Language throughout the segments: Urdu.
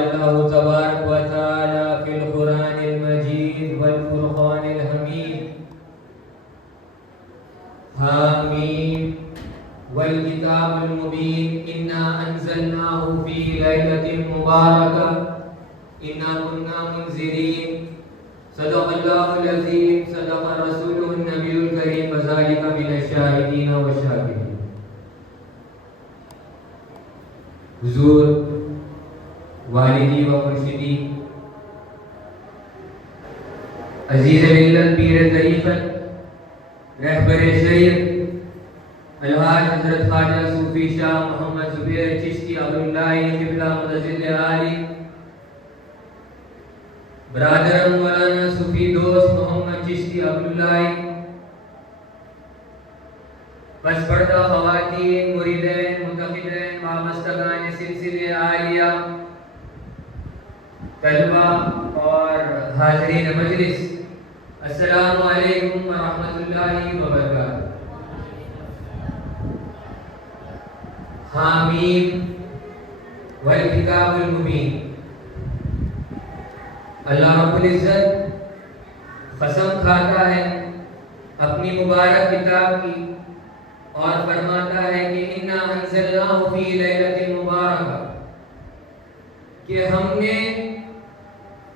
اللہ تبارک و تعالی فی القرآن المجید والفرقان الحمید حامیم والکتاب المبین انا انزلناہ فی لیلۃ مبارکہ انا کنا منذرین صدق اللہ العظیم صدق رسولہ النبی الکریم وذالک من الشاہدین والشاکرین۔ حضور والدی و مرشدی عزیز ملت پیر طریقت رہبر شریف الحاج حضرت خواجہ صوفی شاہ محمد زبیر چشتی عبداللہ قبلہ مدظل عالی، برادر مولانا صوفی دوست محمد چشتی عبداللہ، پس پردہ خواتین مریدین متقدین وابستگان سلسلے عالیہ، طلبہ اور حاضرین مجلس، السلام علیکم ورحمۃ اللہ وبرکاتہ۔ حامیم والکتاب المبین، اللہ رب العزت قسم کھاتا ہے اپنی مبارک کتاب کی اور فرماتا ہے کہ انا انزلناہ فی لیلۃ مبارکہ، کہ ہم نے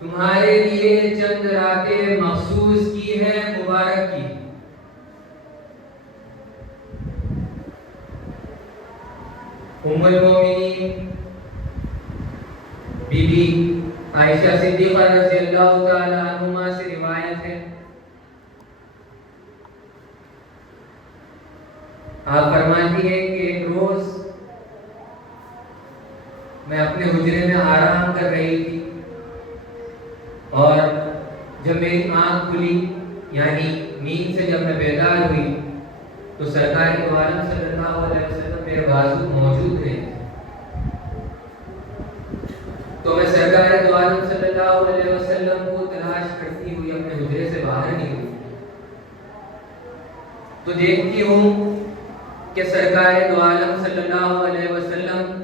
تمہارے لیے چند راتیں مخصوص کی ہے مبارک کی۔ ام المومنین بی بی عائشہ صدیقہ رضی اللہ تعالی عنہما سے روایت ہے، آپ فرماتی ہیں کہ ایک روز میں اپنے حجرے میں آرام کر رہی تھی اور جب میری آنکھ کھلی یعنی نیند سے جب میں بیدار ہوئی تو سرکار دو عالم صلی اللہ علیہ وسلم میرے بازو موجود تھے، تو میں سرکار دو عالم صلی اللہ علیہ وسلم کو تلاش کرتی ہوئی اپنے حجرے سے باہر نکلی تو دیکھتی ہوں کہ سرکار دو عالم صلی اللہ علیہ وسلم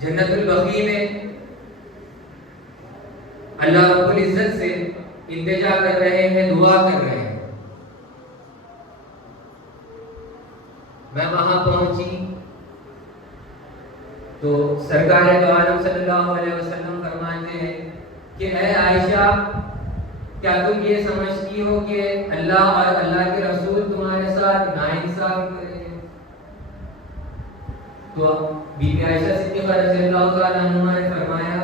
جنت البقیع میں اللہ رب العزت سے التجا کر رہے ہیں، دعا کر رہے ہیں۔ میں وہاں پہنچی تو سرکار دو عالم صلی اللہ علیہ وسلم فرماتے ہیں کہ اے عائشہ، کیا تم یہ سمجھتی ہو کہ اللہ اور اللہ کے رسول تمہارے ساتھ ناانصافی کر رہے ہیں؟ تو بی بی عائشہ صدیقہ رضی اللہ تعالیٰ عنہ نے فرمایا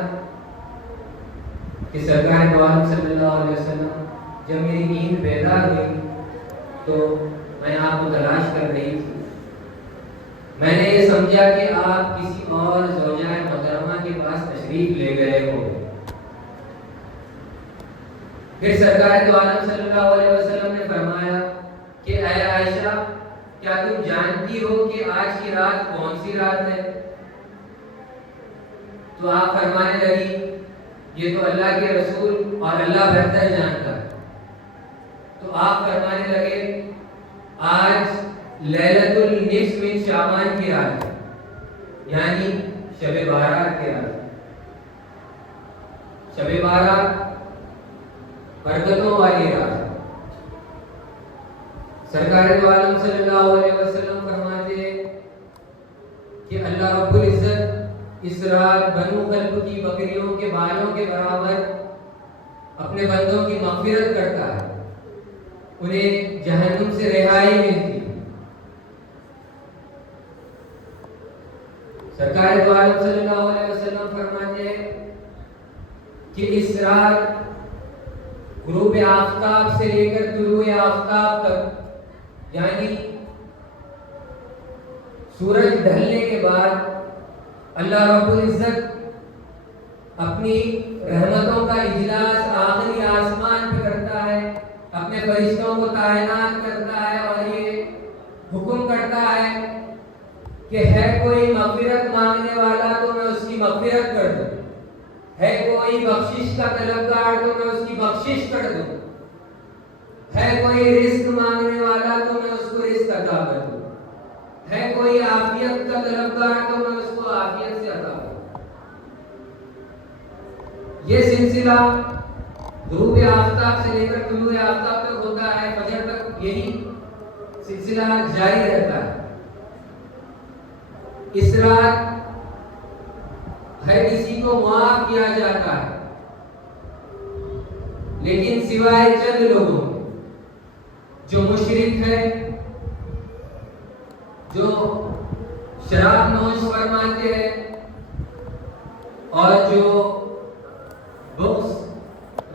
کہ سرکار دو عالم صلی اللہ علیہ وسلم جب میری نیند بیدار ہوئی تو میں آپ کو تلاش کر رہی تھی، میں نے یہ سمجھا کہ آپ کسی اور زوجہ محترمہ کے پاس تشریف لے گئے ہو۔ پھر سرکار دو عالم صلی اللہ علیہ وسلم نے فرمایا کہ اے عائشہ، کیا تم جانتی ہو کہ آج کی رات کون سی رات ہے؟ تو آپ فرمانے لگی یہ تو اللہ کے رسول اور اللہ بہتر جانتا ہے۔ تو آپ فرمانے لگے آج لیلۃ النصف من شعبان کی رات ہے، یعنی شب بارات کی رات۔ شب بارات برکتوں والی رات۔ سرکار دو عالم صلی اللہ علیہ وسلم فرماتے ہیں کہ اللہ رب العزت اس رات بنو کلب کی بکریوں کے بالوں کے برابر اپنے بندوں کی مغفرت کرتا ہے، انہیں جہنم سے رہائی ملتی۔ سرکار دو عالم صلی اللہ علیہ وسلم فرماتے ہیں کہ اس رات غروب آفتاب سے لے کر طلوع آفتاب تک، یعنی سورج ڈھلنے کے بعد اللہ رب العزت اپنی رحمتوں کا اجلاس آخری آسمان پہ کرتا ہے، اپنے فرشتوں کو تعینات کرتا ہے اور یہ حکم کرتا ہے کہ ہے کوئی مغفرت مانگنے والا تو میں اس کی مغفرت کر دوں، ہے کوئی بخشش کا طلبگار تو میں اس کی بخشش کر دوں، ہے کوئی رزق مانگنے والا تو میں اس کو رزق عطا کر دوں، ہے کوئی عافیت کا طلبگار تو میں اس کو عافیت سے عطا کروں. یہ سلسلہ غروب آفتاب سے لے کر طلوع آفتاب تک ہوتا ہے، فجر تک یہی سلسلہ جاری رہتا ہے. اس رات ہر کسی کو معاف کیا جاتا ہے، لیکن سوائے چند لوگوں جو مشرک ہے، جو شراب نوش فرماتے ہیں اور جو بغض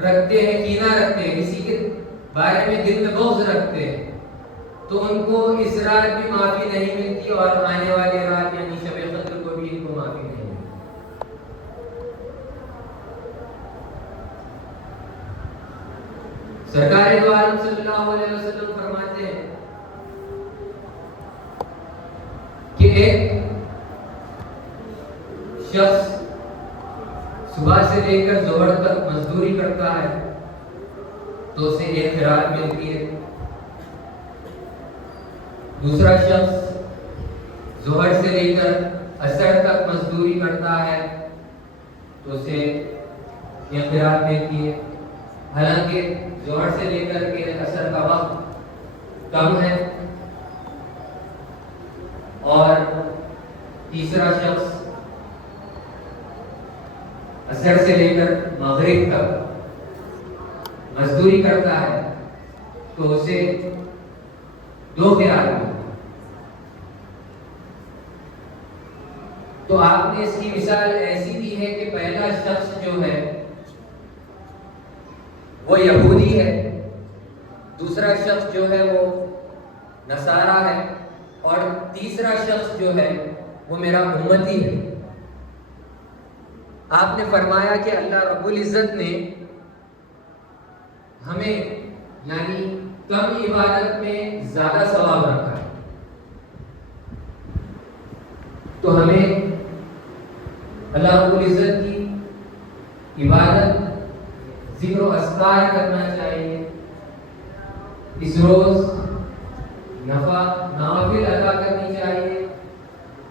رکھتے ہیں، کینہ رکھتے ہیں، کسی کے بارے میں دل میں بغض رکھتے ہیں، تو ان کو اس رات بھی معافی نہیں ملتی اور آنے والی رات یعنی شب قدر کو بھی ان کو معافی نہیں ملتی. سرکار دو عالم صلی اللہ علیہ وسلم فرماتے ہیں کہ ایک شخص صبح سے لے کر ظہر تک مزدوری کرتا ہے تو اسے ایک خیرات ملتی ہے. دوسرا شخص ظہر سے لے کر عصر تک مزدوری کرتا ہے تو اسے ایک خیرات ملتی ہے. حالانکہ ظہر سے لے کر کے عصر کا وقت کم ہے. اور تیسرا شخص عصر سے لے کر مغرب تک مزدوری کرتا ہے تو اسے 2 خیرات ملتے. تو آپ نے اس کی مثال ایسی دی ہے کہ پہلا شخص جو ہے وہ یہودی ہے، دوسرا شخص جو ہے وہ نصارہ ہے، اور تیسرا شخص جو ہے وہ میرا امتی ہے. آپ نے فرمایا کہ اللہ رب العزت نے ہمیں یعنی کم عبادت میں زیادہ ثواب رکھا ہے، تو ہمیں اللہ رب العزت کی عبادت ذکر و اذکار کرنا چاہیے. اس روز نوافل ادا کرنی چاہیے،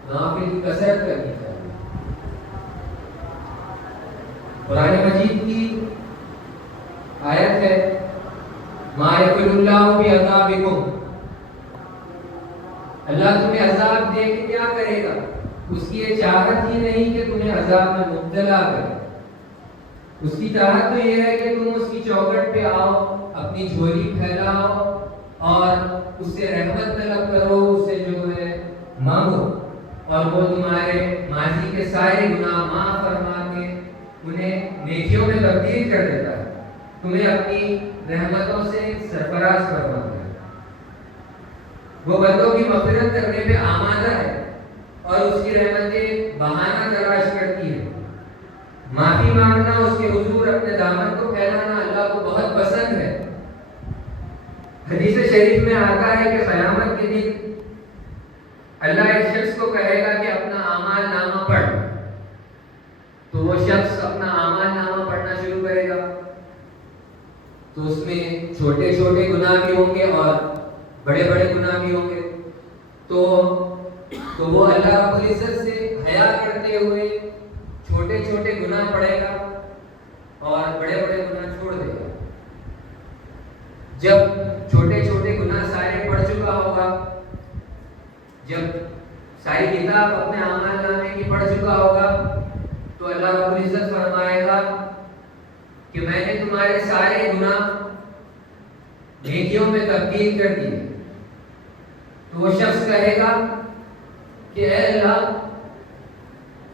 نوافل کی کثرت کرنی چاہیے. قرآن مجید کی آیت ہے ما یفعل اللہ بعذابکم، اللہ تمہیں عذاب دے کے کیا کرے گا؟ اس کی یہ چاہت ہی نہیں کہ تمہیں عذاب میں مبتلا کرے. اس کی چاہت تو یہ ہے کہ تم اس کی چوکھٹ پہ آؤ، اپنی جھولی پھیلاؤ اور اس سے رحمت طلب کرو، اس سے جو ہے مانگو، اور وہ تمہارے ماضی کے سارے گناہ معاف فرما کے انہیں نیکیوں میں تبدیل کر دیتا ہے، تمہیں اپنی رحمتوں سے سرفراز فرماتا ہے. وہ بندوں کی مغفرت کرنے پہ آمادہ ہے اور اس کی رحمتیں بہانہ تلاش کرتی ہے. معافی مانگنا، اس کے حضور اپنے دامن کو پھیلانا اللہ کو بہت پسند ہے. حدیث شریف میں آتا ہے کہ قیامت کے دن اللہ ایک شخص کو کہے گا کہ اپنا اعمال نامہ پڑھ، تو وہ شخص اپنا اعمال نامہ پڑھنا شروع کرے گا. تو اس میں چھوٹے چھوٹے گناہ بھی ہوں گے اور بڑے بڑے گناہ بھی ہوں گے. تو وہ اللہ رب العزت سے حیا کرتے ہوئے چھوٹے چھوٹے گناہ پڑھے گا اور بڑے بڑے گناہ چھوڑ دے گا. جب چھوٹے چھوٹے گناہ سارے پڑھ چکا ہوگا، جب ساری کتاب اپنے اعمال نامے کی پڑھ چکا ہوگا، تو اللہ رب العزت فرمائے گا کہ میں نے تمہارے سارے گناہ نیکیوں میں تبدیل کر دیے. تو وہ شخص کہے گا کہ اے اللہ،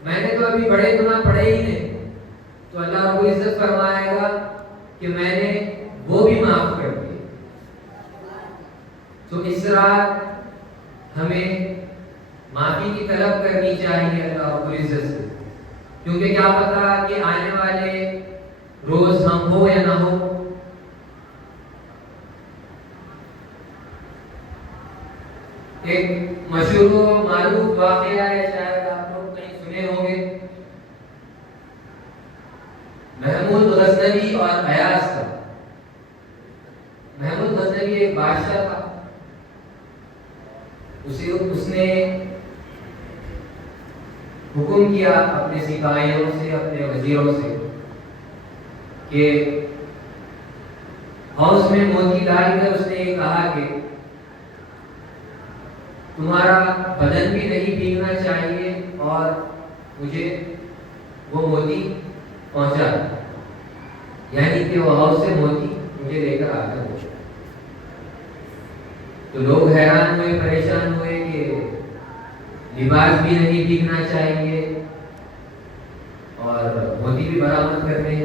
میں نے تو ابھی بڑے گناہ پڑھے ہی نہیں. تو اللہ رب العزت فرمائے گا کہ میں نے وہ بھی معاف کر دیے. تو اس رات ہمیں معافی کی طلب کرنی چاہیے اللہ رب العزت سے، کیونکہ کیا پتا کہ آنے والے روز ہم ہو یا نہ ہو. ایک مشہور و معروف واقعہ ہے، شاید آپ لوگ کہیں سنے ہوں گے، محمود غزنوی اور ایاز کا. محمود غزنوی ایک بادشاہ تھا. اس نے حکم کیا اپنے سپاہیوں سے، اپنے وزیروں سے کہ ہاؤس میں موتی ڈال کر اس نے یہ کہا کہ تمہارا بدن بھی نہیں بھیگنا چاہیے اور مجھے وہ موتی پہنچا، یعنی کہ وہ ہاؤس سے موتی مجھے لے کر آ کر پہنچا۔ تو لوگ حیران ہوئے، پریشان ہوئے کہ لباس بھی نہیں بھیگنا چاہیے اور موتی بھی برآمد کرنے۔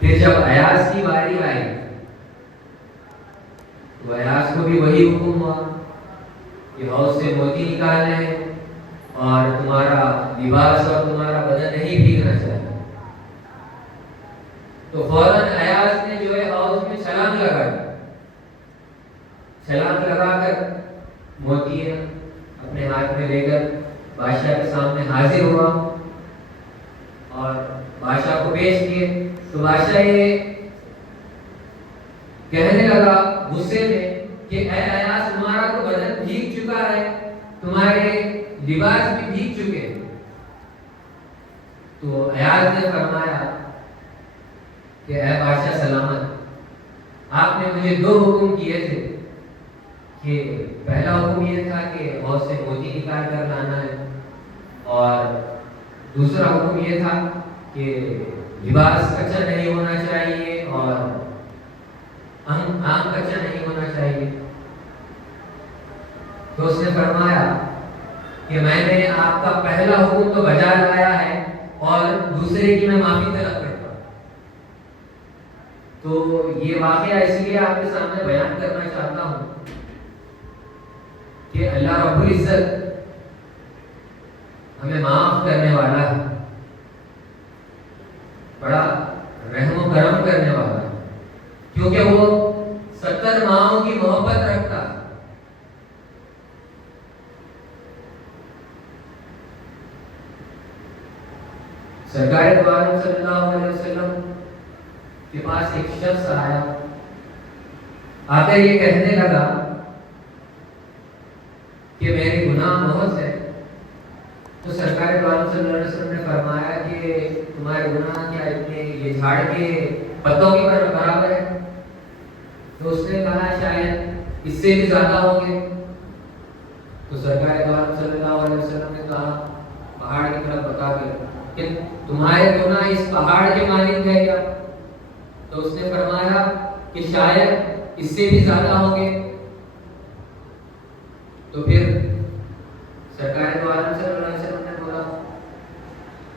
پھر جب ایاز کی باری آئی تو ایاز کو بھی وہی حکم ہوا کہ ہاؤس سے موتی نکالنا ہے اور تمہارا لباس اور تمہارا بدن نہیں بھیگنا چاہیے۔ تو فوراً ایاز نے جو ہے ہاؤس میں چھلانگ لگا دی، چھلانگ لگا کر موتی اپنے ہاتھ میں لے کر بادشاہ کے سامنے حاضر ہوا اور بادشاہ کو پیش کیے۔ تو بادشاہ یہ کہنے لگا غصے میں کہ اے ایاز، تمہارا تو بدن بھیگ چکا ہے، تمہارے لباس بھی بھیگ چکے۔ تو ایاز نے فرمایا کہ اے بادشاہ سلامت، آپ نے مجھے دو حکم کیے تھے کہ پہلا حکم یہ تھا کہ ہاؤس سے موتی نکال کر لانا ہے اور دوسرا حکم یہ تھا کہ لباس کچا نہیں ہونا چاہیے اور آم کچا نہیں ہونا چاہیے۔ تو اس نے فرمایا کہ میں نے آپ کا پہلا حکم تو بجا لایا ہے اور دوسرے کی میں معافی طلب کرتا ہوں۔ تو یہ واقعہ اس لیے آپ کے سامنے بیان کرنا چاہتا ہوں کہ اللہ رب العزت ہمیں معاف کرنے والا ہے، بڑا رحم و کرم کرنے والا ہے، کیونکہ وہ 70 ماہوں کی محبت رکھتا ہے۔ سرکار دو عالم صلی اللہ علیہ وسلم کے پاس ایک شخص آیا، آ کر یہ کہنے لگا کہ میرے گناہ بہت ہے۔ تو سرکار دو عالم صلی اللہ علیہ وسلم نے فرمایا کہ تمہارے گناہ کیا اتنے یہ جھاڑ کے پتوں کے برابر ہے؟ تو اس نے کہا شاید اس سے بھی زیادہ ہوں گے۔ تو سرکار دو عالم صلی اللہ علیہ وسلم نے کہا پہاڑ کی طرف بتا کے کہ تمہارے گناہ اس پہاڑ کے مانند ہے کیا؟ تو اس نے فرمایا کہ شاید اس سے بھی زیادہ ہوں گے۔ تو پھر سرکار دو عالم صلی اللہ علیہ وسلم نے بولا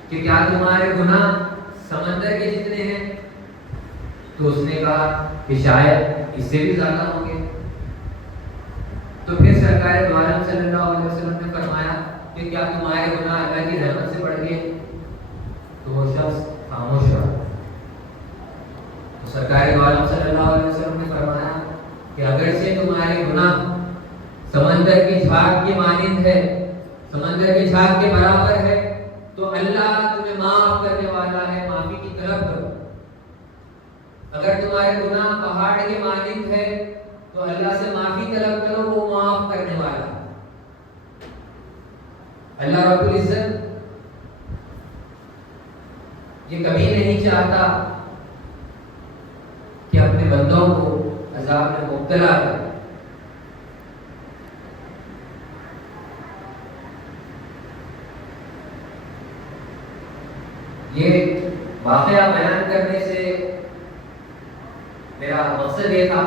کہ کیا تمہارے گناہ سمندر کے جتنے ہیں؟ تو اس نے کہا کہ شاید اس سے بھی زیادہ ہوں گے۔ تو پھر سرکار دو عالم صلی اللہ علیہ وسلم نے فرمایا کہ کیا تمہارے گناہ اللہ کی رحمت سے بڑھ گئے؟ تو وہ شخص خاموش رہا۔ تو سرکار دو عالم صلی اللہ علیہ وسلم نے فرمایا کہ اگر سے تمہارے گناہ سمندر کی جھاگ کے مانند ہے، سمندر کی جھاگ کے برابر ہے، تو اللہ تمہیں معاف کرنے والا ہے، معافی کی طلب کرو۔ اگر تمہارے گناہ پہاڑ کے مانند ہے تو اللہ سے معافی طلب کرو، وہ معاف کرنے والا ہے۔ اللہ رب العزت یہ کبھی نہیں چاہتا کہ اپنے بندوں کو عذاب میں مبتلا کرے۔ یہ واقعہ بیان کرنے سے میرا مقصد یہ تھا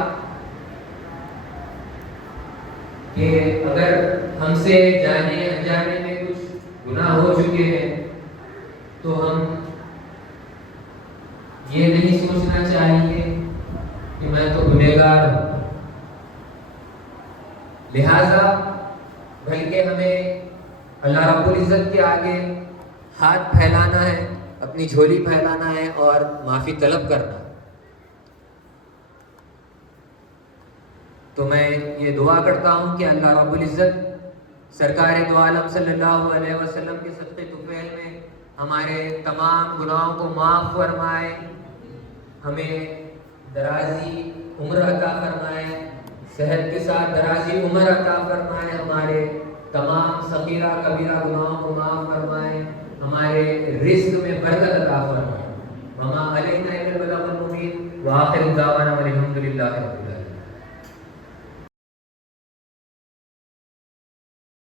کہ اگر ہم سے جانے انجانے میں کچھ گناہ ہو چکے ہیں تو ہم یہ نہیں سوچنا چاہیے کہ میں تو گنہگار ہوں، لہذا بلکہ ہمیں اللہ رب العزت کے آگے ہاتھ پھیلانا ہے، اپنی جھولی پھیلانا ہے اور معافی طلب کرنا ہے۔ تو میں یہ دعا کرتا ہوں کہ اللہ رب العزت سرکار دو عالم صلی اللہ علیہ وسلم کے صدقے طفیل میں ہمارے تمام گناہوں کو معاف فرمائے، ہمیں درازی عمر عطا فرمائے، صحت کے ساتھ درازی عمر عطا فرمائے، ہمارے تمام صغیرہ کبیرہ گناہوں کو معاف فرمائے، ہمارے رزق میں برکت عطا فرمائے۔ وما علینا الا البلاغ المبین، وآخر دعوانا الحمد للہ رب العالمین۔